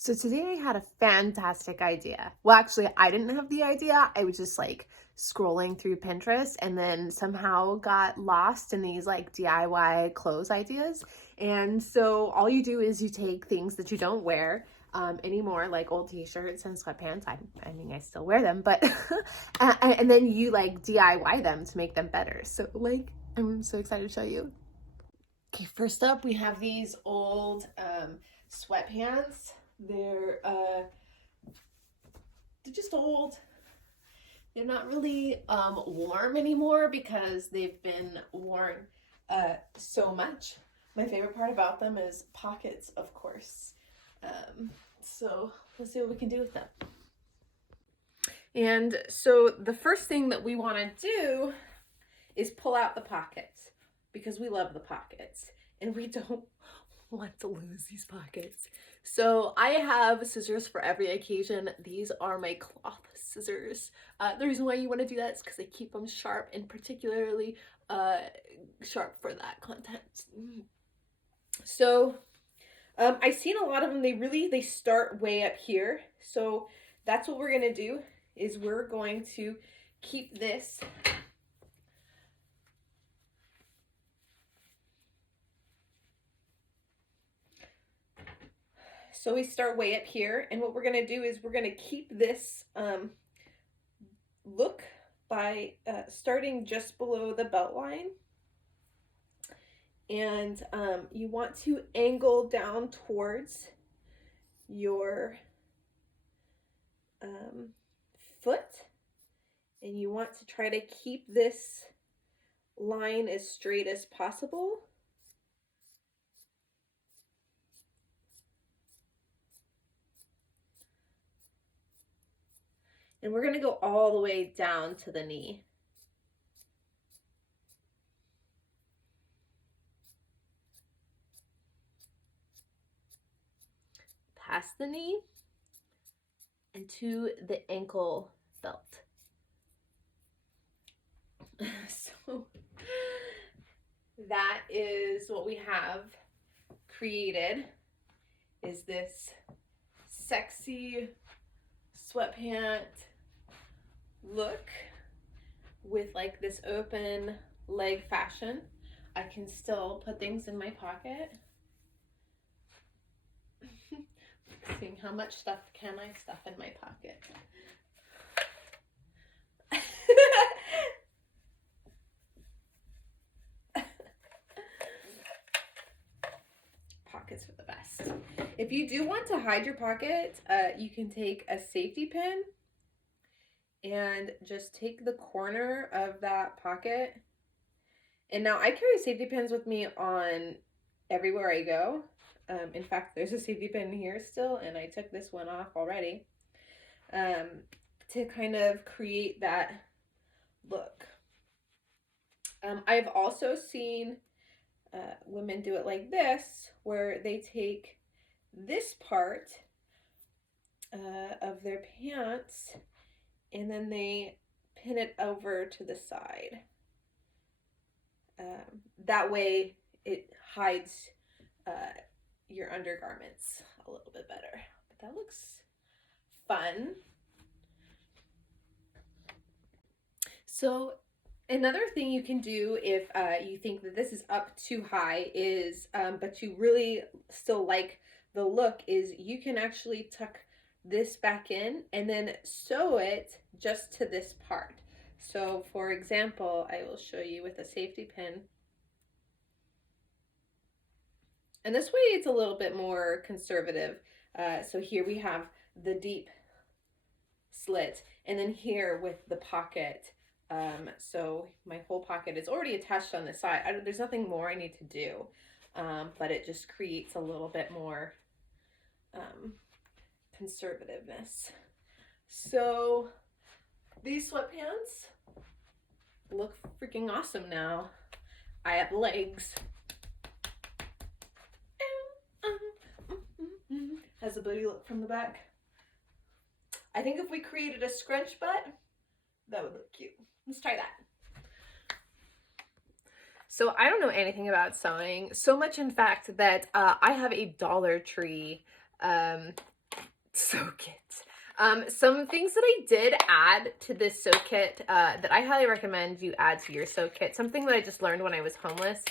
So today I had a fantastic idea. Well, actually, I didn't have the idea. I was just like scrolling through Pinterest and then somehow got lost in these like DIY clothes ideas. And so all you do is you take things that you don't wear anymore, like old t-shirts and sweatpants. I mean, I still wear them, but and then you like DIY them to make them better. So like, I'm so excited to show you. Okay, first up, we have these old sweatpants. They're just old. They're not really warm anymore because they've been worn so much. My favorite part about them is pockets, of course. So let's see what we can do with them. And so the first thing that we want to do is pull out the pockets because we love the pockets and we don't want to lose these pockets. So I have scissors for every occasion. These are my cloth scissors. The reason why you want to do that is because they keep them sharp and particularly sharp for that content. So I've seen a lot of them. They start way up here. So that's what we're gonna do is we're going to keep this So we start way up here, and what we're gonna do is we're gonna keep this look by starting just below the belt line. And you want to angle down towards your foot, and you want to try to keep this line as straight as possible. And we're going to go all the way down to the knee. Past the knee and to the ankle belt. So that is what we have created, is this sexy sweatpant look with like this open leg fashion. I can still put things in my pocket. Seeing how much stuff can I stuff in my pocket. Pockets are the best. If you do want to hide your pocket, you can take a safety pin and just take the corner of that pocket. And now I carry safety pins with me on everywhere I go. In fact, there's a safety pin here still, and I took this one off already to kind of create that look. I've also seen women do it like this, where they take this part of their pants and then they pin it over to the side. That way it hides your undergarments a little bit better. But that looks fun. So another thing you can do if you think that this is up too high is, but you really still like the look, is you can actually tuck this back in and then sew it just to this part. So for example, I will show you with a safety pin. And this way it's a little bit more conservative. So here we have the deep slit, and then here with the pocket. So my whole pocket is already attached on the side. There's nothing more I need to do, but it just creates a little bit more conservativeness. So these sweatpants look freaking awesome now. I have legs. Has a booty look from the back. I think if we created a scrunch butt, that would look cute. Let's try that. So I don't know anything about sewing, so much in fact that I have a Dollar Tree sew kit. Some things that I did add to this sew kit that I highly recommend you add to your sew kit, something that I just learned when I was homeless,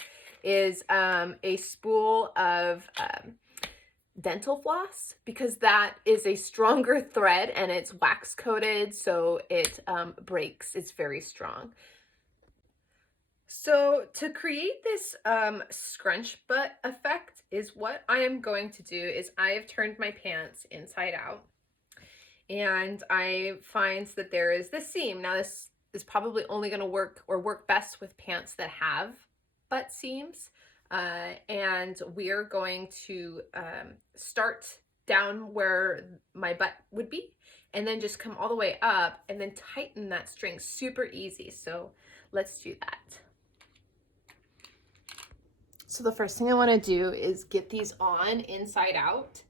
is a spool of dental floss, because that is a stronger thread and it's wax coated, so it breaks. It's very strong. So to create this scrunch butt effect is what I am going to do is I have turned my pants inside out, and I find that there is this seam. Now this is probably only going to work best with pants that have butt seams. And we're going to start down where my butt would be, and then just come all the way up and then tighten that string. Super easy. So let's do that. So the first thing I want to do is get these on inside out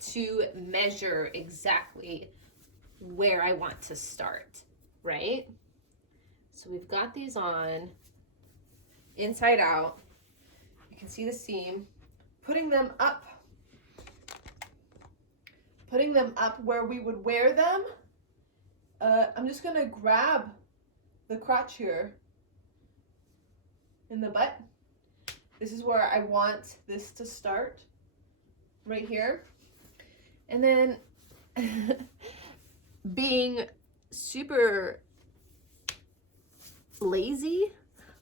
to measure exactly where I want to start, right? So we've got these on inside out. You can see the seam, putting them up where we would wear them. I'm just gonna grab the crotch here in the butt. This is where I want this to start, right here. And then being super lazy,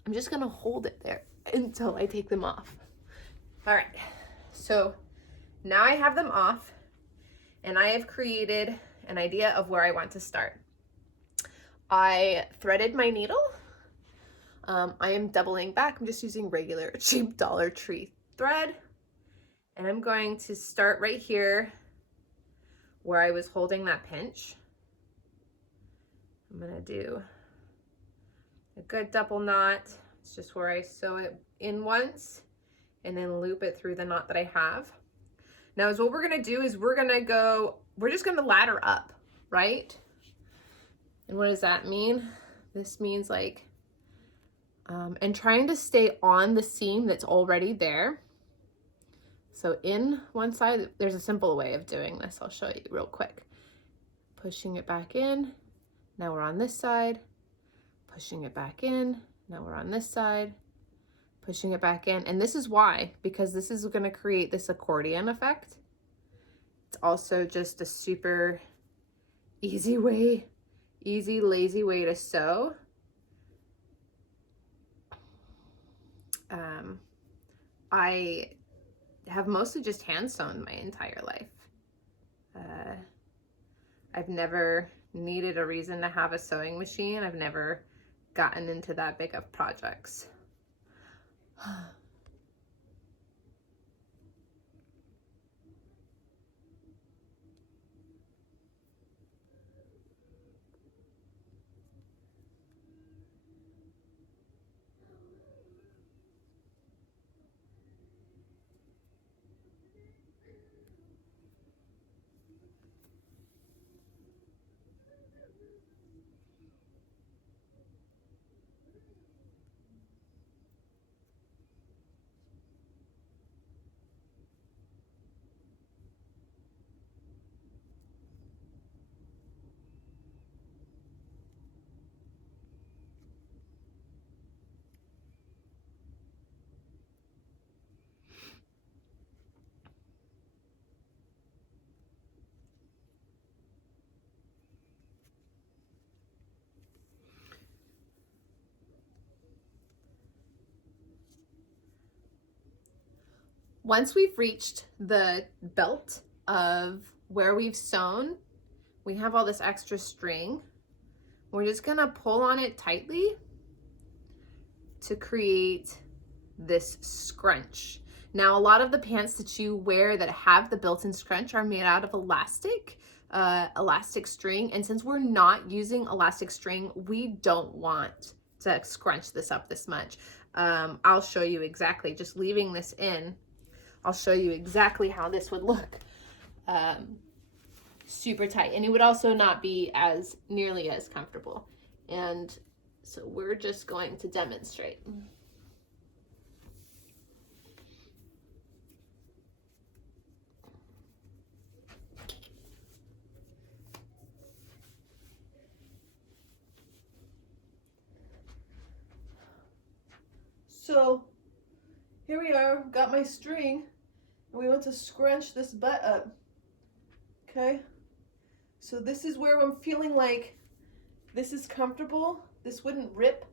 I'm just gonna hold it there until I take them off. All right, so now I have them off and I have created an idea of where I want to start. I threaded my needle. I am doubling back. I'm just using regular cheap Dollar Tree thread. And I'm going to start right here where I was holding that pinch. I'm gonna do a good double knot. It's just where I sew it in once and then loop it through the knot that I have. Now is what we're gonna do is we're just gonna ladder up, right? And what does that mean? This means like, and trying to stay on the seam that's already there. So in one side, there's a simple way of doing this. I'll show you real quick. Pushing it back in. Now we're on this side. Pushing it back in. Now we're on this side. Pushing it back in. And this is why, because this is going to create this accordion effect. It's also just a super easy, lazy way to sew. I have mostly just hand sewn my entire life. I've never needed a reason to have a sewing machine. I've never gotten into that big of projects. Once we've reached the belt of where we've sewn, we have all this extra string. We're just gonna pull on it tightly to create this scrunch. Now, a lot of the pants that you wear that have the built-in scrunch are made out of elastic string. And since we're not using elastic string, we don't want to scrunch this up this much. I'll show you exactly, just leaving this in, I'll show you exactly how this would look. Super tight, and it would also not be as nearly as comfortable. And so we're just going to demonstrate. So here we are, got my string, and we want to scrunch this butt up. Okay? So this is where I'm feeling like this is comfortable. This wouldn't rip,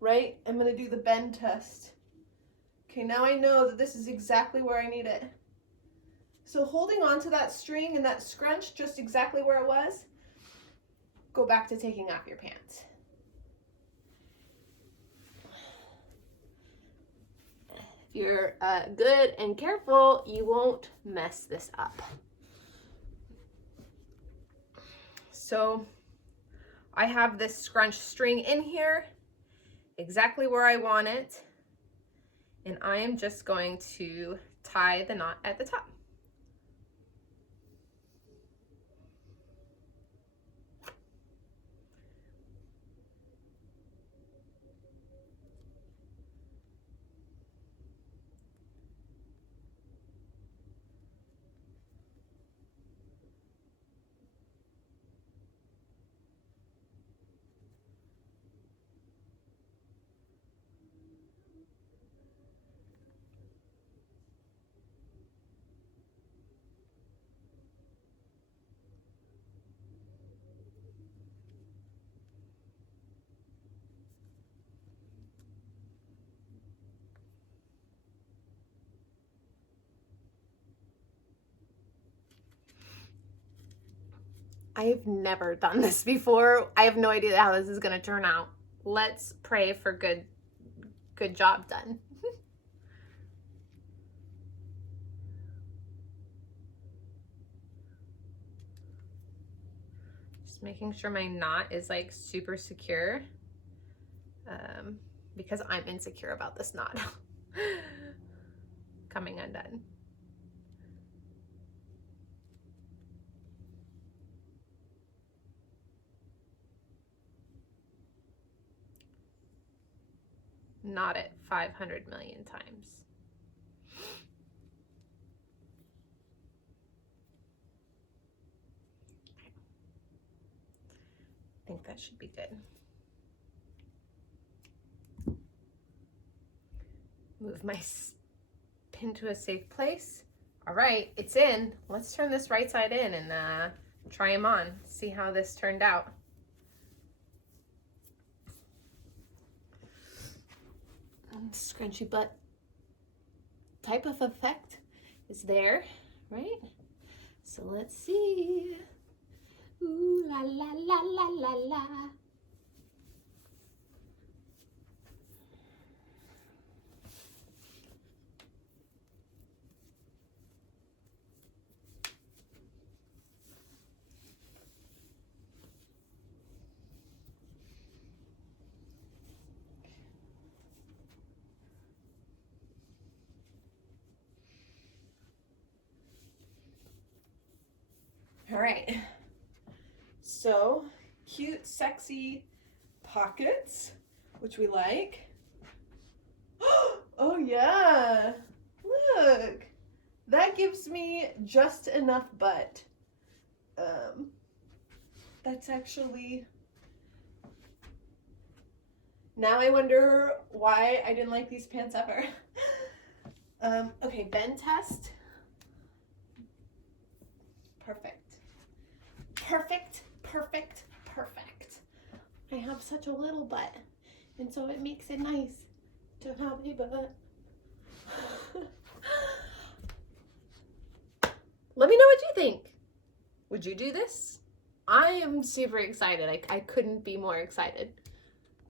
right? I'm gonna do the bend test. Okay, now I know that this is exactly where I need it. So holding on to that string and that scrunch just exactly where it was, go back to taking off your pants. If you're good and careful, you won't mess this up. So I have this scrunch string in here, exactly where I want it. And I am just going to tie the knot at the top. I've never done this before. I have no idea how this is gonna turn out. Let's pray for good job done. Just making sure my knot is like super secure, because I'm insecure about this knot coming undone. Knot it 500 million times. I think that should be good. Move my pin to a safe place. All right, it's in. Let's turn this right side in and try them on. See how this turned out. Scrunchy butt type of effect is there, right? So let's see. Ooh la la la la la la. All right, so cute, sexy pockets, which we like. Oh yeah, look, that gives me just enough butt. That's actually, now I wonder why I didn't like these pants ever. Okay, bend test. Perfect. Perfect, perfect, perfect. I have such a little butt, and so it makes it nice to have a butt. Let me know what you think. Would you do this? I am super excited. I couldn't be more excited.